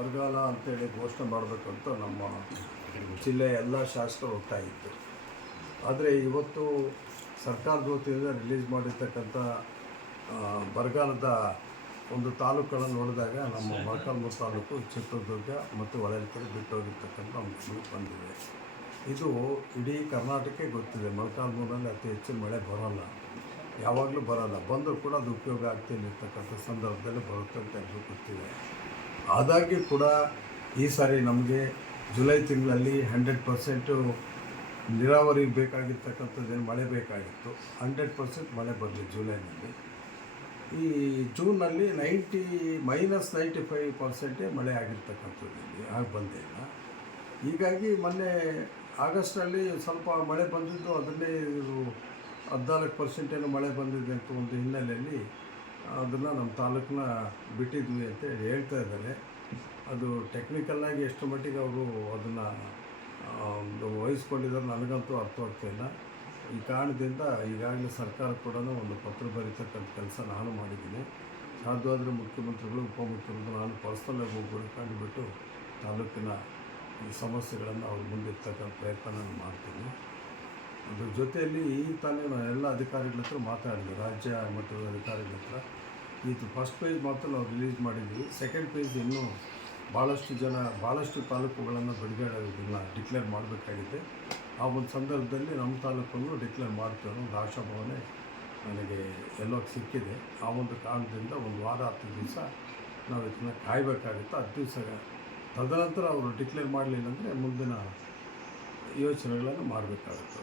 ಬರಗಾಲ ಅಂತೇಳಿ ಘೋಷಣೆ ಮಾಡಬೇಕಂತ ನಮ್ಮ ಜಿಲ್ಲೆಯ ಎಲ್ಲ ಶಾಸಕರು ಒತ್ತಾಯಿತ್ತು. ಆದರೆ ಇವತ್ತು ಸರ್ಕಾರದ ವತಿಯಿಂದ ರಿಲೀಸ್ ಮಾಡಿರ್ತಕ್ಕಂಥ ಬರಗಾಲದ ಒಂದು ತಾಲೂಕುಗಳನ್ನು ನೋಡಿದಾಗ ನಮ್ಮ ಮೊಳಕಾಲ್ಮೂರು ತಾಲೂಕು, ಚಿತ್ರದುರ್ಗ ಮತ್ತು ಹೊಳಲ್ಕೆರೆ ಬಿಟ್ಟೋಗಿರ್ತಕ್ಕಂಥ ಅಂಶಗಳು ಬಂದಿವೆ. ಇದು ಇಡೀ ಕರ್ನಾಟಕಕ್ಕೆ ಗೊತ್ತಿದೆ. ಮೊಳಕಾಲ್ಮೂರಲ್ಲಿ ಅತಿ ಹೆಚ್ಚು ಮಳೆ ಬರೋಲ್ಲ, ಯಾವಾಗಲೂ ಬರೋಲ್ಲ, ಬಂದರೂ ಕೂಡ ಅದು ಉಪಯೋಗ ಆಗ್ತಿರ್ತಕ್ಕಂಥ ಸಂದರ್ಭದಲ್ಲಿ ಬರುತ್ತೆ ಅಂತ ಎಲ್ಲರೂ ಗೊತ್ತಿದೆ. ಆದಾಗ್ಯೂ ಕೂಡ ಈ ಸಾರಿ ನಮಗೆ ಜುಲೈ ತಿಂಗಳಲ್ಲಿ 100% ನೀರಾವರಿಗೆ ಬೇಕಾಗಿರ್ತಕ್ಕಂಥದ್ದೇನು ಮಳೆ ಬೇಕಾಗಿತ್ತು, 100% ಮಳೆ ಬರಲಿ ಜುಲೈನಲ್ಲಿ. ಈ ಜೂನ್ನಲ್ಲಿ -95% ಮಳೆ ಆಗಿರ್ತಕ್ಕಂಥದ್ದು ಇಲ್ಲಿ ಆಗಿ ಬಂದೇ ಇಲ್ಲ. ಹೀಗಾಗಿ ಮೊನ್ನೆ ಆಗಸ್ಟಲ್ಲಿ ಸ್ವಲ್ಪ ಮಳೆ ಬಂದಿದ್ದು, ಅದನ್ನೇ 14% ಏನೋ ಮಳೆ ಬಂದಿದೆ ಅಂತ ಒಂದು ಹಿನ್ನೆಲೆಯಲ್ಲಿ ಅದನ್ನು ನಮ್ಮ ತಾಲೂಕನ್ನ ಬಿಟ್ಟಿದ್ವಿ ಅಂತ ಹೇಳ್ತಾ ಇದ್ದಾರೆ. ಅದು ಟೆಕ್ನಿಕಲ್ಲಾಗಿ ಎಷ್ಟು ಮಟ್ಟಿಗೆ ಅವರು ಅದನ್ನು ವಹಿಸ್ಕೊಂಡಿದ್ದಾರೆ ನನಗಂತೂ ಅರ್ಥವಾಗ್ತಾಯಿಲ್ಲ. ಈ ಕಾರಣದಿಂದ ಈಗಾಗಲೇ ಸರ್ಕಾರ ಕೂಡ ಒಂದು ಪತ್ರ ಬರೀತಕ್ಕಂಥ ಕೆಲಸ ನಾನು ಮಾಡಿದ್ದೀನಿ. ಸಾಧ್ಯವಾದರೆ ಮುಖ್ಯಮಂತ್ರಿಗಳು, ಉಪಮುಖ್ಯಮಂತ್ರಿಗಳು, ನಾನು ಪರ್ಸ್ನಲಾಗಿ ಹೋಗಿ ಹುಡುಕಾಡಿಬಿಟ್ಟು ತಾಲೂಕಿನ ಈ ಸಮಸ್ಯೆಗಳನ್ನು ಅವ್ರ ಮುಂದಿರ್ತಕ್ಕಂಥ ಪ್ರಯತ್ನ ನಾನು ಮಾಡ್ತೀನಿ. ಅದ್ರ ಜೊತೆಯಲ್ಲಿ ಈ ತಾನೇ ನಾನು ಎಲ್ಲ ಅಧಿಕಾರಿಗಳ ಹತ್ರ ಮಾತಾಡಿದೆ, ರಾಜ್ಯ ಮಟ್ಟದ ಅಧಿಕಾರಿಗಳ ಹತ್ರ. ಇದು ಫಸ್ಟ್ ಪೇಜ್ ಮಾತ್ರ ನಾವು ರಿಲೀಸ್ ಮಾಡಿದ್ವಿ. ಸೆಕೆಂಡ್ ಪೇಜ್ ಇನ್ನೂ ಭಾಳಷ್ಟು ತಾಲೂಕುಗಳನ್ನು ಇದನ್ನು ಡಿಕ್ಲೇರ್ ಮಾಡಬೇಕಾಗಿದೆ. ಆ ಒಂದು ಸಂದರ್ಭದಲ್ಲಿ ನಮ್ಮ ತಾಲೂಕನ್ನು ಡಿಕ್ಲೇರ್ ಮಾಡ್ತೇವೆ ಅನ್ನೋ ಒಂದು ಆಶಾಭಾವನೆ ನನಗೆ ಎಲ್ಲೋ ಸಿಕ್ಕಿದೆ. ಆ ಒಂದು ಕಾರಣದಿಂದ 1 ವಾರ 10 ದಿವಸ ನಾವು ಇದನ್ನು ಕಾಯಬೇಕಾಗುತ್ತೆ. 10 ದಿವಸ ತದನಂತರ ಅವರು ಡಿಕ್ಲೇರ್ ಮಾಡಲಿಲ್ಲ ಅಂದರೆ ಮುಂದಿನ ಯೋಚನೆಗಳನ್ನು ಮಾಡಬೇಕಾಗುತ್ತೆ.